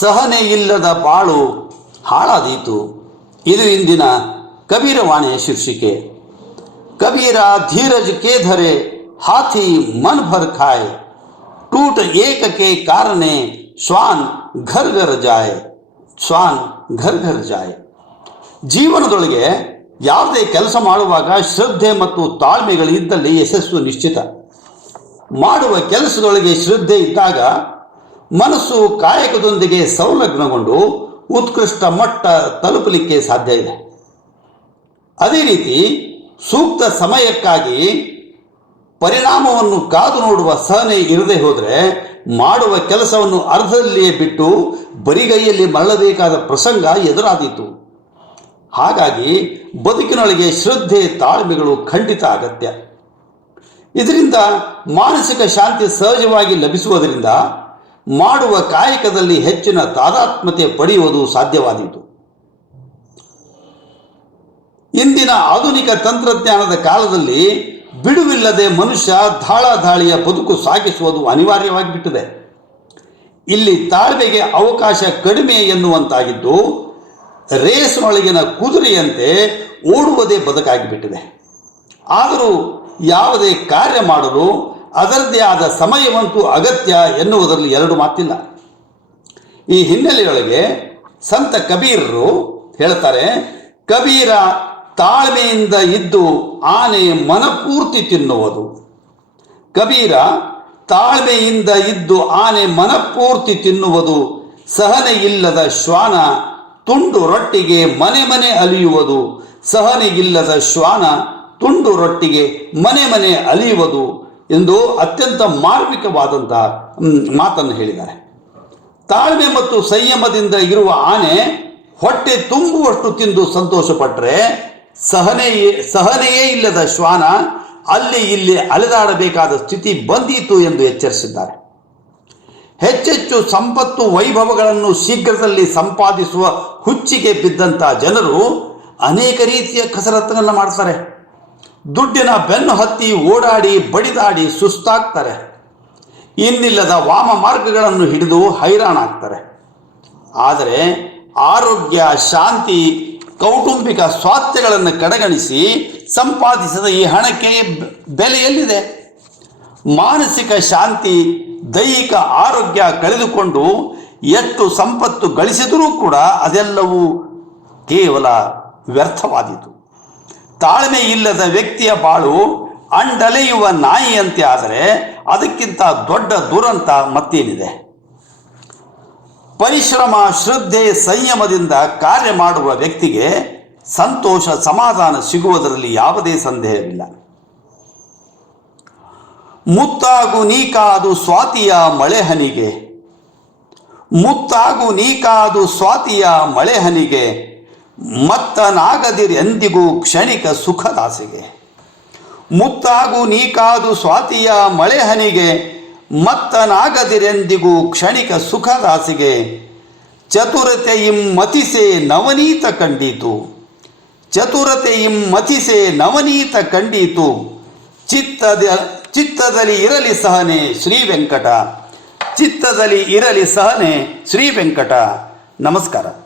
ಸಹನೆ ಇಲ್ಲದ ಬಾಳು ಹಾಳಾದೀತು ಇದು ಇಂದಿನ ಕಬೀರವಾಣಿಯ ಶೀರ್ಷಿಕೆ ಕಬೀರ ಧೀರಜ್ के धरे हाथी मन भर खाए टूट एक के कारणे श्वान घर घर जाए ಶ್ವಾನ್ ಘರ್ ಘರ್ ಜಾಯ್ ಜೀವನದೊಳಗೆ ಯಾವುದೇ ಕೆಲಸ ಮಾಡುವಾಗ ಶ್ರದ್ಧೆ ಮತ್ತು ತಾಳ್ಮೆಗಳು ಇದ್ದಲ್ಲಿ ಯಶಸ್ಸು ನಿಶ್ಚಿತ ಮಾಡುವ ಕೆಲಸದೊಳಗೆ ಶ್ರದ್ಧೆ ಇದ್ದಾಗ ಮನಸ್ಸು ಕಾಯಕದೊಂದಿಗೆ ಸಂಲಗ್ನಗೊಂಡು ಉತ್ಕೃಷ್ಟ ಮಟ್ಟ ತಲುಪಲಿಕ್ಕೆ ಸಾಧ್ಯ ಇದೆ. ಅದೇ ರೀತಿ ಸೂಕ್ತ ಸಮಯಕ್ಕಾಗಿ ಪರಿಣಾಮವನ್ನು ಕಾದು ನೋಡುವ ಸಹನೆ ಇರದೆ ಹೋದರೆ ಮಾಡುವ ಕೆಲಸವನ್ನು ಅರ್ಧದಲ್ಲಿಯೇ ಬಿಟ್ಟು ಬರಿಗೈಯಲ್ಲಿ ಮರಳಬೇಕಾದ ಪ್ರಸಂಗ ಎದುರಾದೀತು. ಹಾಗಾಗಿ ಬದುಕಿನೊಳಗೆ ಶ್ರದ್ಧೆ ತಾಳ್ಮೆಗಳು ಖಂಡಿತ ಅಗತ್ಯ. ಇದರಿಂದ ಮಾನಸಿಕ ಶಾಂತಿ ಸಹಜವಾಗಿ ಲಭಿಸುವುದರಿಂದ ಮಾಡುವ ಕಾಯಕದಲ್ಲಿ ಹೆಚ್ಚಿನ ತಾದಾತ್ಮತೆ ಪಡೆಯುವುದು ಸಾಧ್ಯವಾದೀತು. ಇಂದಿನ ಆಧುನಿಕ ತಂತ್ರಜ್ಞಾನದ ಕಾಲದಲ್ಲಿ ಬಿಡುವಿಲ್ಲದೆ ಮನುಷ್ಯ ಧಾಳಾಧಾಳಿಯ ಬದುಕು ಸಾಗಿಸುವುದು ಅನಿವಾರ್ಯವಾಗಿಬಿಟ್ಟಿದೆ. ಇಲ್ಲಿ ತಾಳ್ಮೆಗೆ ಅವಕಾಶ ಕಡಿಮೆ ಎನ್ನುವಂತಾಗಿದ್ದು ರೇಸ್ ಒಳಗಿನ ಕುದುರೆಯಂತೆ ಓಡುವುದೇ ಬದುಕಾಗಿಬಿಟ್ಟಿದೆ. ಆದರೂ ಯಾವುದೇ ಕಾರ್ಯ ಮಾಡಲು ಅದರದ್ದೇ ಆದ ಸಮಯವಂತೂ ಅಗತ್ಯ ಎನ್ನುವುದರಲ್ಲಿ ಎರಡು ಮಾತಿಲ್ಲ. ಈ ಹಿನ್ನೆಲೆಯೊಳಗೆ ಸಂತ ಕಬೀರರು ಹೇಳ್ತಾರೆ, ಕಬೀರ ತಾಳ್ಮೆಯಿಂದ ಇದ್ದು ಆನೆ ಮನಪೂರ್ತಿ ತಿನ್ನುವುದು. ಕಬೀರ ತಾಳ್ಮೆಯಿಂದ ಇದ್ದು ಆನೆ ಮನಪೂರ್ತಿ ತಿನ್ನುವುದು. ಸಹನೆ ಇಲ್ಲದ ಶ್ವಾನ ತುಂಡು ರೊಟ್ಟಿಗೆ ಮನೆ ಮನೆ ಅಲಿಯುವುದು. ಸಹನೆ ಇಲ್ಲದ ಶ್ವಾನ ತುಂಡು ರೊಟ್ಟಿಗೆ ಮನೆ ಮನೆ ಅಲಿಯುವುದು. ಎಂದು ಅತ್ಯಂತ ಮಾರ್ಮಿಕವಾದಂತಹ ಮಾತನ್ನು ಹೇಳಿದ್ದಾರೆ. ತಾಳ್ಮೆ ಮತ್ತು ಸಂಯಮದಿಂದ ಇರುವ ಆನೆ ಹೊಟ್ಟೆ ತುಂಬುವಷ್ಟು ತಿಂದು ಸಂತೋಷಪಟ್ಟರೆ ಸಹನೆಯೇ ಸಹನೆಯೇ ಇಲ್ಲದ ಶ್ವಾನ ಅಲ್ಲಿ ಇಲ್ಲಿ ಅಲೆದಾಡಬೇಕಾದ ಸ್ಥಿತಿ ಬಂದೀತು ಎಂದು ಎಚ್ಚರಿಸಿದ್ದಾರೆ. ಹೆಚ್ಚೆಚ್ಚು ಸಂಪತ್ತು ವೈಭವಗಳನ್ನು ಶೀಘ್ರದಲ್ಲಿ ಸಂಪಾದಿಸುವ ಹುಚ್ಚಿಗೆ ಬಿದ್ದಂಥ ಜನರು ಅನೇಕ ರೀತಿಯ ಕಸರತ್ತುಗಳನ್ನು ಮಾಡ್ತಾರೆ. ದುಡ್ಡಿನ ಬೆನ್ನು ಹತ್ತಿ ಓಡಾಡಿ ಬಡಿದಾಡಿ ಸುಸ್ತಾಗ್ತಾರೆ. ಇನ್ನಿಲ್ಲದ ವಾಮ ಮಾರ್ಗಗಳನ್ನು ಹಿಡಿದು ಹೈರಾಣಾಗ್ತಾರೆ. ಆದರೆ ಆರೋಗ್ಯ, ಶಾಂತಿ, ಕೌಟುಂಬಿಕ ಸ್ವಾಸ್ಥ್ಯಗಳನ್ನು ಕಡೆಗಣಿಸಿ ಸಂಪಾದಿಸಿದ ಈ ಹಣಕ್ಕೆ ಬೆಲೆಯಲ್ಲಿದೆ. ಮಾನಸಿಕ ಶಾಂತಿ, ದೈಹಿಕ ಆರೋಗ್ಯ ಕಳೆದುಕೊಂಡು ಎಷ್ಟು ಸಂಪತ್ತು ಗಳಿಸಿದರೂ ಕೂಡ ಅದೆಲ್ಲವೂ ಕೇವಲ ವ್ಯರ್ಥವಾದೀತು. ತಾಳ್ಮೆ ಇಲ್ಲದ ವ್ಯಕ್ತಿಯ ಬಾಳು ಅಂಡಲೆಯುವ ನಾಯಿಯಂತೆ ಆದರೆ ಅದಕ್ಕಿಂತ ದೊಡ್ಡ ದುರಂತ ಮತ್ತೇನಿದೆ? ಪರಿಶ್ರಮ, ಶ್ರದ್ಧೆ, ಸಂಯಮದಿಂದ ಕಾರ್ಯ ಮಾಡುವ ವ್ಯಕ್ತಿಗೆ ಸಂತೋಷ, ಸಮಾಧಾನ ಸಿಗುವುದರಲ್ಲಿ ಯಾವುದೇ ಸಂದೇಹವಿಲ್ಲ. ಮುತ್ತಾಗು ನೀಕಾದು ಸ್ವಾತಿಯ ಮಳೆಹನಿಗೆ. ಮುತ್ತಾಗು ನೀಕಾದು ಸ್ವಾತಿಯ ಮಳೆಹನಿಗೆ. ಮತ್ತನಾಗದಿರೆಂದಿಗೂ ಕ್ಷಣಿಕ ಸುಖದಾಸಿಗೆ. ಮುತ್ತಾಗು ನೀಕಾದು ಸ್ವಾತಿಯ ಮಳೆಹನಿಗೆ ಮತ್ತನಾಗದಿರೆಂದಿಗೂ ಕ್ಷಣಿಕ ಸುಖದಾಸಿಗೆ. ಚತುರತೆಯಿಂ ಮತಿಸೆ ನವನೀತ ಕಂಡೀತು. ಇಂ ಮತಿಸೆ ನವನೀತ ಕಂಡೀತು. ಚಿತ್ತದ, ಚಿತ್ತದಲ್ಲಿ ಇರಲಿ ಸಹನೆ ಶ್ರೀ ವೆಂಕಟ. ಚಿತ್ತದಲ್ಲಿ ಇರಲಿ ಸಹನೆ ಶ್ರೀ ವೆಂಕಟ. ನಮಸ್ಕಾರ.